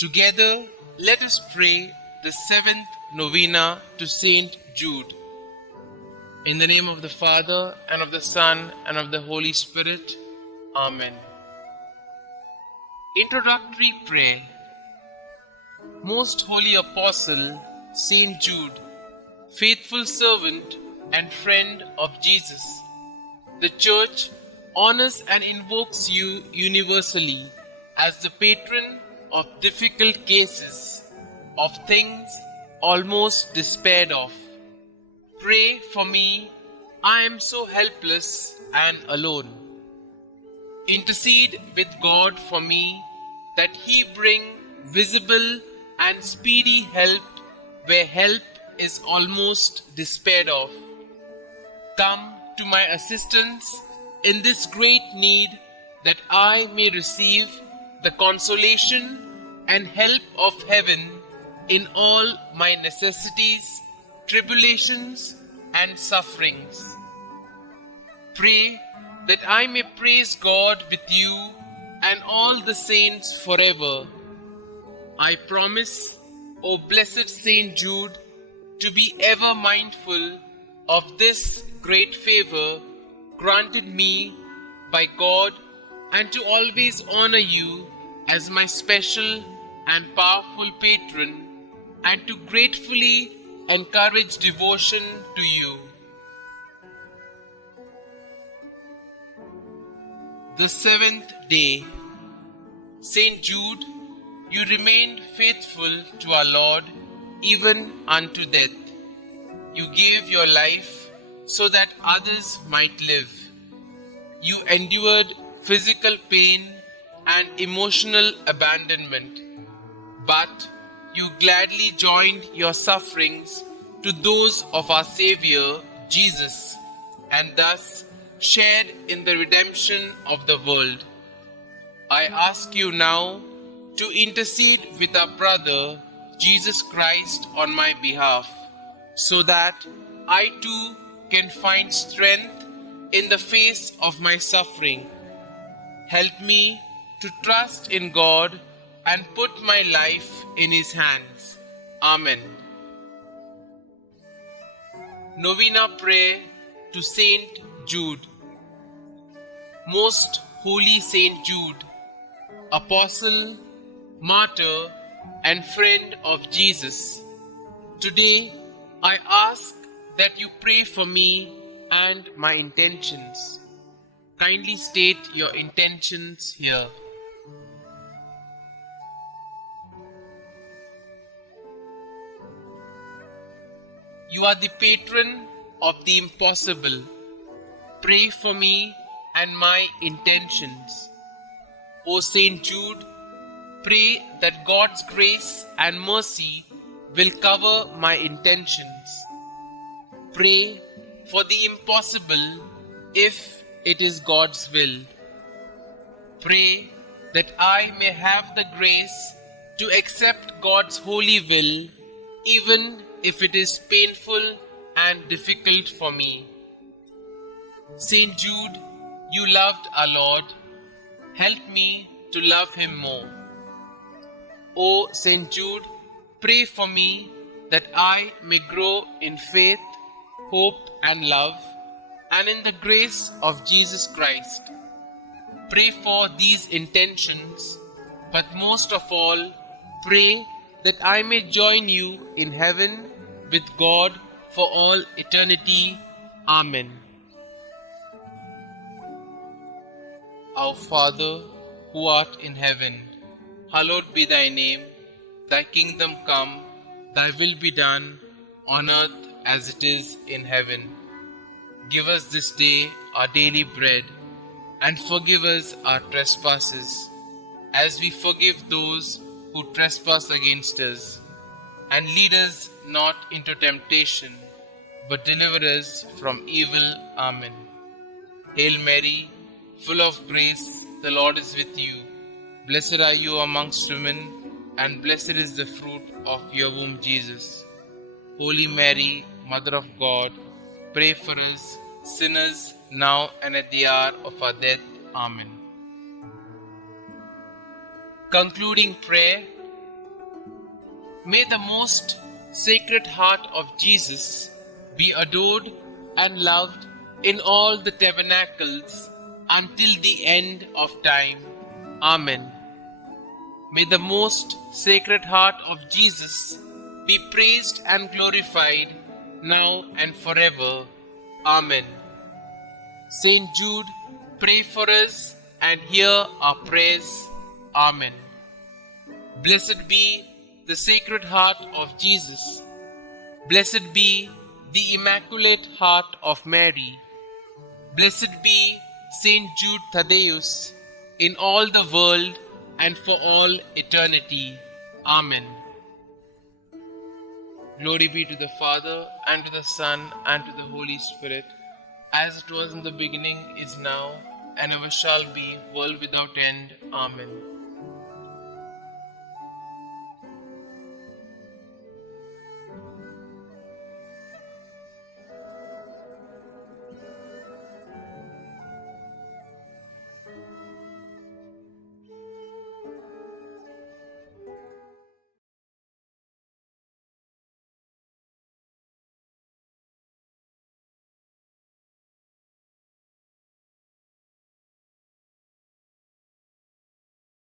Together, let us pray the seventh Novena to St Jude. In the name of the Father, and of the Son, and of the Holy Spirit. Amen. Introductory Prayer. Most Holy Apostle, St Jude, faithful servant and friend of Jesus, the Church honors and invokes you universally as the patron of difficult cases, of things almost despaired of. Pray for me, I am so helpless and alone. Intercede with God for me, that He bring visible and speedy help where help is almost despaired of. Come to my assistance in this great need, that I may receive the consolation and help of heaven in all my necessities, tribulations, and sufferings. Pray that I may praise God with you and all the saints forever. I promise, O blessed St Jude, to be ever mindful of this great favor granted me by God, and to always honor you as my special and powerful patron, and to gratefully encourage devotion to you. The seventh day. St Jude, you remained faithful to our Lord even unto death. You gave your life so that others might live. You endured physical pain and emotional abandonment, but you gladly joined your sufferings to those of our Xavier, Jesus, and thus shared in the redemption of the world. I ask you now to intercede with our brother, Jesus Christ, on my behalf, so that I too can find strength in the face of my suffering. Help me to trust in God and put my life in His hands. Amen. Novena Prayer to St Jude. Most Holy St Jude, Apostle, Martyr, and friend of Jesus, today I ask that you pray for me and my intentions. Kindly state your intentions here. You are the patron of the impossible. Pray for me and my intentions. O St Jude, pray that God's grace and mercy will cover my intentions. Pray for the impossible if it is God's will. Pray that I may have the grace to accept God's holy will, even if it is painful and difficult for me. St Jude, you loved our Lord. Help me to love Him more. O St Jude, pray for me that I may grow in faith, hope, and love, and in the grace of Jesus Christ. Pray for these intentions, but most of all, pray that I may join you in heaven with God for all eternity. Amen. Our Father, who art in heaven, hallowed be thy name. Thy kingdom come, thy will be done, on earth as it is in heaven. Give us this day our daily bread, and forgive us our trespasses, as we forgive those who trespass against us. And lead us not into temptation, but deliver us from evil. Amen. Hail Mary, full of grace, the Lord is with you. Blessed are you amongst women, and blessed is the fruit of your womb, Jesus. Holy Mary, Mother of God, pray for us sinners, now and at the hour of our death. Amen. Concluding prayer. May the most sacred heart of Jesus be adored and loved in all the tabernacles until the end of time. Amen. May the most sacred heart of Jesus be praised and glorified now and forever. Amen. St Jude, pray for us and hear our prayers. Amen. Blessed be the Sacred Heart of Jesus. Blessed be the Immaculate Heart of Mary. Blessed be St Jude Thaddeus in all the world and for all eternity. Amen. Glory be to the Father, and to the Son, and to the Holy Spirit, as it was in the beginning, is now, and ever shall be, world without end. Amen.